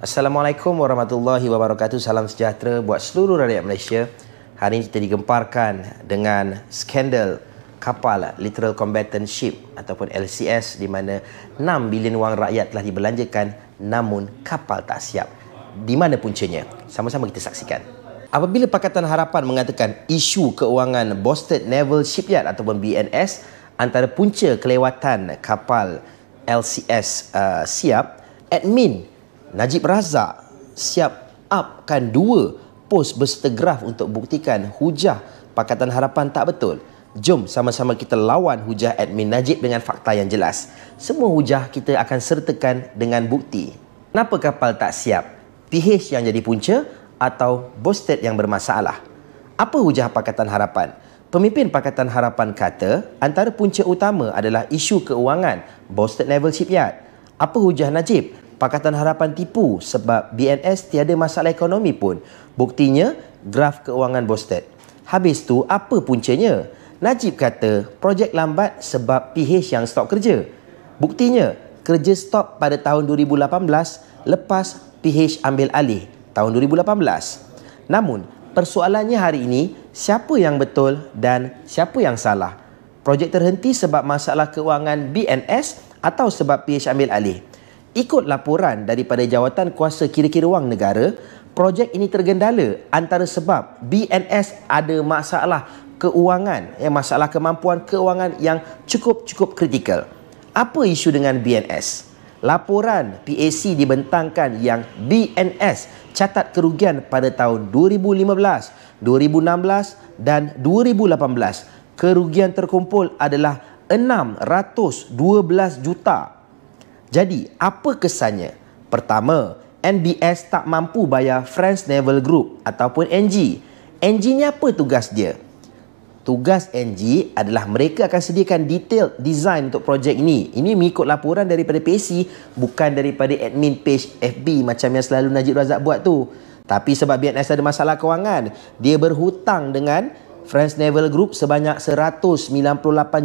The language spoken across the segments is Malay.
Assalamualaikum warahmatullahi wabarakatuh. Salam sejahtera buat seluruh rakyat Malaysia. Hari ini kita digemparkan dengan skandal kapal Literal Combatant Ship ataupun LCS di mana 6 bilion wang rakyat telah dibelanjakan namun kapal tak siap. Di mana puncanya? Sama-sama kita saksikan. Apabila Pakatan Harapan mengatakan isu keuangan Boston Naval Shipyard ataupun BNS antara punca kelewatan kapal LCS siap, admin Najib Razak siap upkan 2 post berserta graf untuk buktikan hujah Pakatan Harapan tak betul. Jom sama-sama kita lawan hujah admin Najib dengan fakta yang jelas. Semua hujah kita akan sertakan dengan bukti. Kenapa kapal tak siap? PH yang jadi punca atau Bosted yang bermasalah? Apa hujah Pakatan Harapan? Pemimpin Pakatan Harapan kata antara punca utama adalah isu keuangan Bosted Naval Shipyard. Apa hujah Najib? Pakatan Harapan tipu sebab BNS tiada masalah ekonomi pun. Buktinya, graf keuangan Bosted. Habis tu, apa puncanya? Najib kata, projek lambat sebab PH yang stop kerja. Buktinya, kerja stop pada tahun 2018 lepas PH ambil alih tahun 2018. Namun, persoalannya hari ini, siapa yang betul dan siapa yang salah? Projek terhenti sebab masalah keuangan BNS atau sebab PH ambil alih? Ikut laporan daripada Jawatan Kuasa Kira-kira Wang Negara, projek ini tergendala antara sebab BNS ada masalah keuangan, masalah kemampuan keuangan yang cukup kritikal. Apa isu dengan BNS? Laporan PAC dibentangkan yang BNS catat kerugian pada tahun 2015, 2016 dan 2018. Kerugian terkumpul adalah 612 juta. Jadi, apa kesannya? Pertama, NBS tak mampu bayar France Naval Group ataupun NG. NG ni apa tugas dia? Tugas NG adalah mereka akan sediakan detail design untuk projek ini. Ini mengikut laporan daripada PAC, bukan daripada admin page FB macam yang selalu Najib Razak buat tu. Tapi sebab BNS ada masalah kewangan, dia berhutang dengan France Naval Group sebanyak 198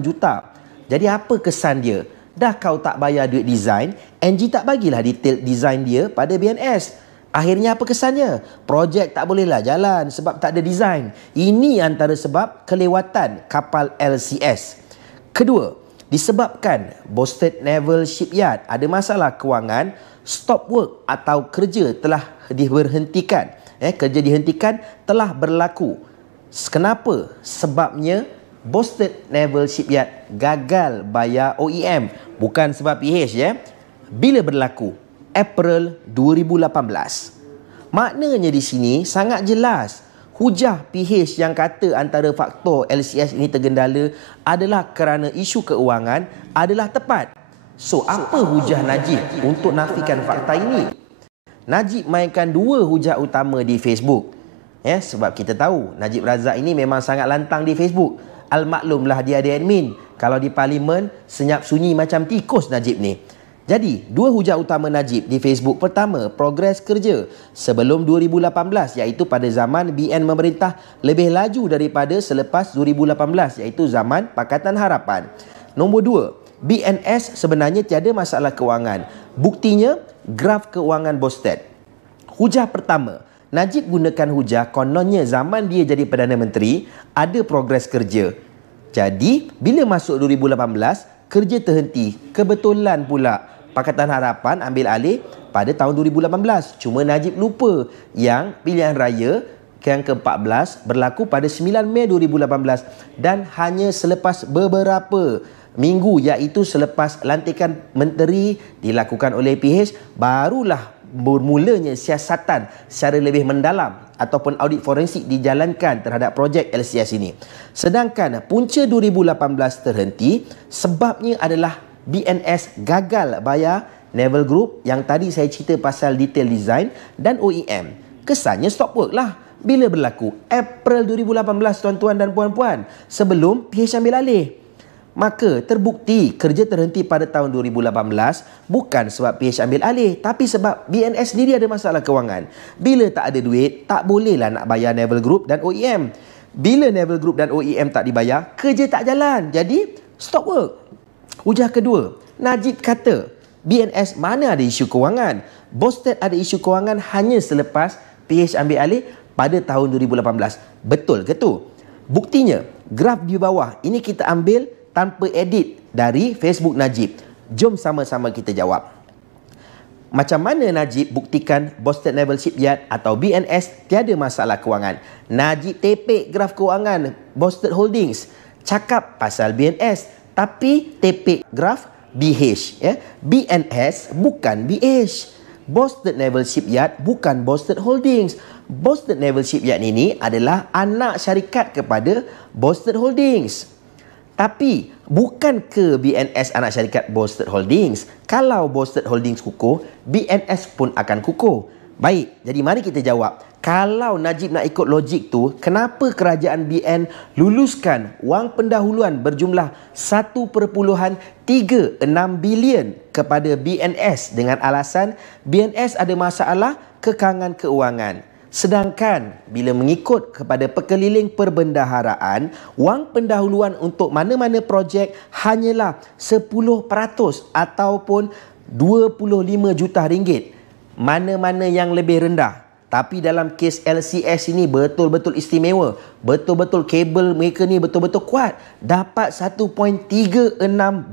juta. Jadi apa kesan dia? Dah kau tak bayar duit design, NG tak bagilah detail design dia pada BNS. Akhirnya apa kesannya? Projek tak bolehlah jalan sebab tak ada design. Ini antara sebab kelewatan kapal LCS. Kedua, disebabkan Boston Naval Shipyard ada masalah kewangan, stop work atau kerja telah diberhentikan. Kerja dihentikan telah berlaku. Kenapa? Sebabnya Boston Naval Shipyard gagal bayar OEM. Bukan sebab PH Bila berlaku? April 2018. Maknanya di sini sangat jelas. Hujah PH yang kata antara faktor LCS ini tergendala adalah kerana isu keuangan adalah tepat. So, apa hujah Najib untuk nafikan fakta ini? Najib mainkan 2 hujah utama di Facebook. Sebab kita tahu Najib Razak ini memang sangat lantang di Facebook. Al-maklumlah dia ada admin. Kalau di parlimen, senyap sunyi macam tikus Najib ni. Jadi, 2 hujah utama Najib di Facebook. Pertama, progres kerja sebelum 2018 iaitu pada zaman BN memerintah lebih laju daripada selepas 2018 iaitu zaman Pakatan Harapan. Nombor 2, BNS sebenarnya tiada masalah kewangan. Buktinya, graf keuangan Bosted. Hujah pertama, Najib gunakan hujah kononnya zaman dia jadi Perdana Menteri ada progres kerja. Jadi, bila masuk 2018, kerja terhenti. Kebetulan pula Pakatan Harapan ambil alih pada tahun 2018. Cuma Najib lupa yang pilihan raya yang ke-14 berlaku pada 9 Mei 2018 dan hanya selepas beberapa minggu iaitu selepas lantikan menteri dilakukan oleh PH barulah bermulanya siasatan secara lebih mendalam ataupun audit forensik dijalankan terhadap projek LCS ini. Sedangkan punca 2018 terhenti sebabnya adalah BNS gagal bayar Naval Group yang tadi saya cerita pasal detail design dan OEM. Kesannya stop work lah. Bila berlaku? April 2018 tuan-tuan dan puan-puan. Sebelum PH ambil alih. Maka terbukti kerja terhenti pada tahun 2018 bukan sebab PH ambil alih tapi sebab BNS sendiri ada masalah kewangan. Bila tak ada duit, tak bolehlah nak bayar Naval Group dan OEM. Bila Naval Group dan OEM tak dibayar, kerja tak jalan. Jadi, stop work. Hujah kedua, Najib kata BNS mana ada isu kewangan? Bosted ada isu kewangan hanya selepas PH ambil alih pada tahun 2018. Betul ke tu? Buktinya, graf di bawah ini kita ambil tanpa edit dari Facebook Najib. Jom sama-sama kita jawab. Macam mana Najib buktikan Bosted Naval Shipyard atau BNS tiada masalah kewangan? Najib tepek graf kewangan Bosted Holdings, cakap pasal BNS, tapi tepek graf BH. BNS bukan BH. Bosted Naval Shipyard bukan Bosted Holdings. Bosted Naval Shipyard ini adalah anak syarikat kepada Bosted Holdings. Tapi bukan ke BNS anak syarikat Bosted Holdings? Kalau Bosted Holdings kukuh, BNS pun akan kukuh. Baik, jadi mari kita jawab. Kalau Najib nak ikut logik tu, kenapa kerajaan BN luluskan wang pendahuluan berjumlah 1.36 bilion kepada BNS dengan alasan BNS ada masalah kekangan keuangan? Sedangkan bila mengikut kepada Pekeliling Perbendaharaan, wang pendahuluan untuk mana-mana projek hanyalah 10% ataupun 25 juta ringgit. Mana-mana yang lebih rendah. Tapi dalam kes LCS ini betul-betul istimewa. Betul-betul kabel mereka ni betul-betul kuat. Dapat 1.36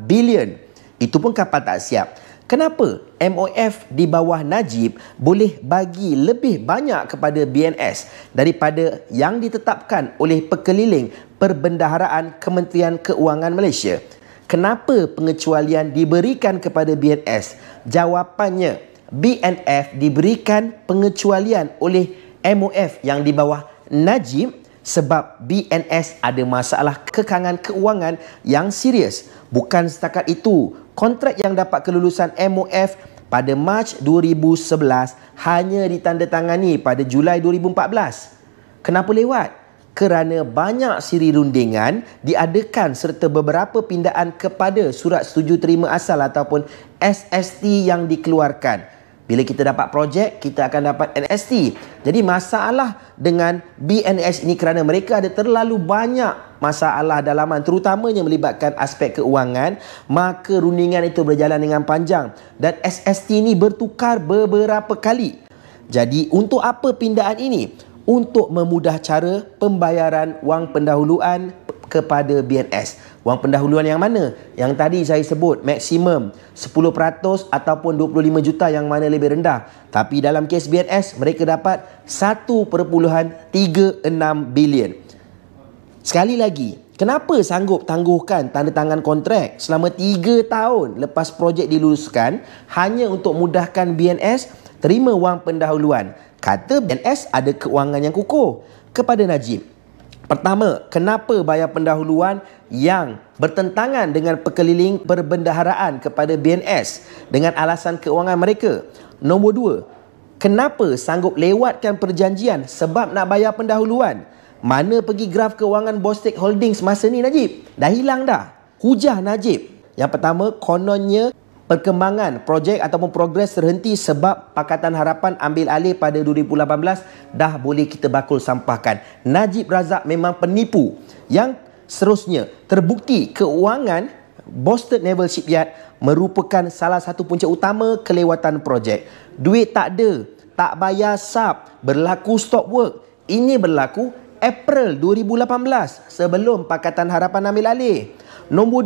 bilion. Itu pun kapal tak siap. Kenapa MOF di bawah Najib boleh bagi lebih banyak kepada BNS daripada yang ditetapkan oleh Pekeliling Perbendaharaan Kementerian Keuangan Malaysia? Kenapa pengecualian diberikan kepada BNS? Jawapannya, BNF diberikan pengecualian oleh MOF yang di bawah Najib sebab BNS ada masalah kekangan keuangan yang serius. Bukan setakat itu, kontrak yang dapat kelulusan MOF pada Mac 2011 hanya ditandatangani pada Julai 2014. Kenapa lewat? Kerana banyak siri rundingan diadakan serta beberapa pindaan kepada surat setuju terima asal ataupun SST yang dikeluarkan. Bila kita dapat projek, kita akan dapat NST. Jadi masalah dengan BNS ini kerana mereka ada terlalu banyak masalah dalaman, terutamanya melibatkan aspek keuangan, maka rundingan itu berjalan dengan panjang dan SST ini bertukar beberapa kali. Jadi untuk apa pindaan ini? Untuk memudah cara pembayaran wang pendahuluan kepada BNS. Wang pendahuluan yang mana? Yang tadi saya sebut maksimum 10% ataupun 25 juta yang mana lebih rendah. Tapi dalam kes BNS mereka dapat 1.36 bilion. Sekali lagi, kenapa sanggup tangguhkan tanda tangan kontrak selama 3 tahun lepas projek diluluskan hanya untuk mudahkan BNS terima wang pendahuluan? Kata BNS ada keuangan yang kukuh. Kepada Najib, pertama, kenapa bayar pendahuluan yang bertentangan dengan Pekeliling Perbendaharaan kepada BNS dengan alasan keuangan mereka? Nombor 2, kenapa sanggup lewatkan perjanjian sebab nak bayar pendahuluan? Mana pergi graf keuangan Bosted Holdings masa ni Najib? Dah hilang dah. Hujah Najib. Yang pertama, kononnya perkembangan projek ataupun progres terhenti sebab Pakatan Harapan ambil alih pada 2018, dah boleh kita bakul sampahkan. Najib Razak memang penipu. Yang seterusnya, terbukti keuangan Bosted Naval Shipyard merupakan salah satu punca utama kelewatan projek. Duit tak ada, tak bayar sub, berlaku stop work. Ini berlaku April 2018 sebelum Pakatan Harapan ambil alih. Nombor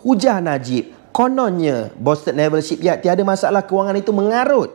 2, hujah Najib. Kononnya Bosted Naval Shipyard tiada masalah kewangan itu mengarut.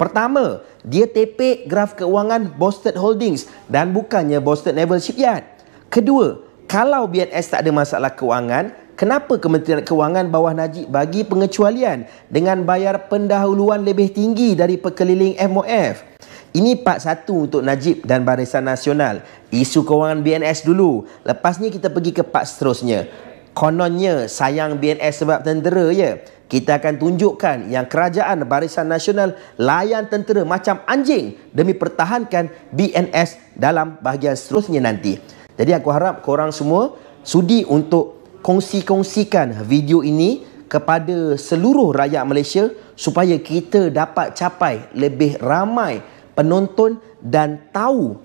Pertama, dia tepek graf keuangan Bosted Holdings dan bukannya Bosted Naval Shipyard. Kedua, kalau BNS tak ada masalah keuangan, kenapa Kementerian Keuangan bawah Najib bagi pengecualian dengan bayar pendahuluan lebih tinggi dari Pekeliling MOF? Ini part 1 untuk Najib dan Barisan Nasional. Isu kewangan BNS dulu. Lepas ni kita pergi ke part seterusnya. Kononnya sayang BNS sebab tentera ya. Kita akan tunjukkan yang kerajaan Barisan Nasional layan tentera macam anjing demi pertahankan BNS dalam bahagian seterusnya nanti. Jadi aku harap korang semua sudi untuk kongsi-kongsikan video ini kepada seluruh rakyat Malaysia supaya kita dapat capai lebih ramai penonton dan tahu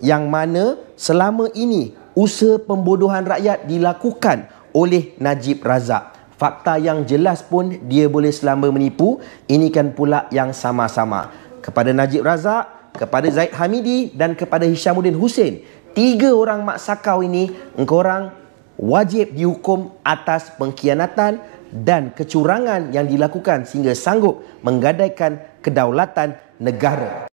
yang mana selama ini usaha pembodohan rakyat dilakukan oleh Najib Razak. fakta yang jelas pun dia boleh selamba menipu. Ini kan pula yang sama-sama. Kepada Najib Razak, kepada Zaid Hamidi dan kepada Hishamuddin Hussein. 3 orang mak sakau ini, engkorang wajib dihukum atas pengkhianatan dan kecurangan yang dilakukan sehingga sanggup menggadaikan kedaulatan negara.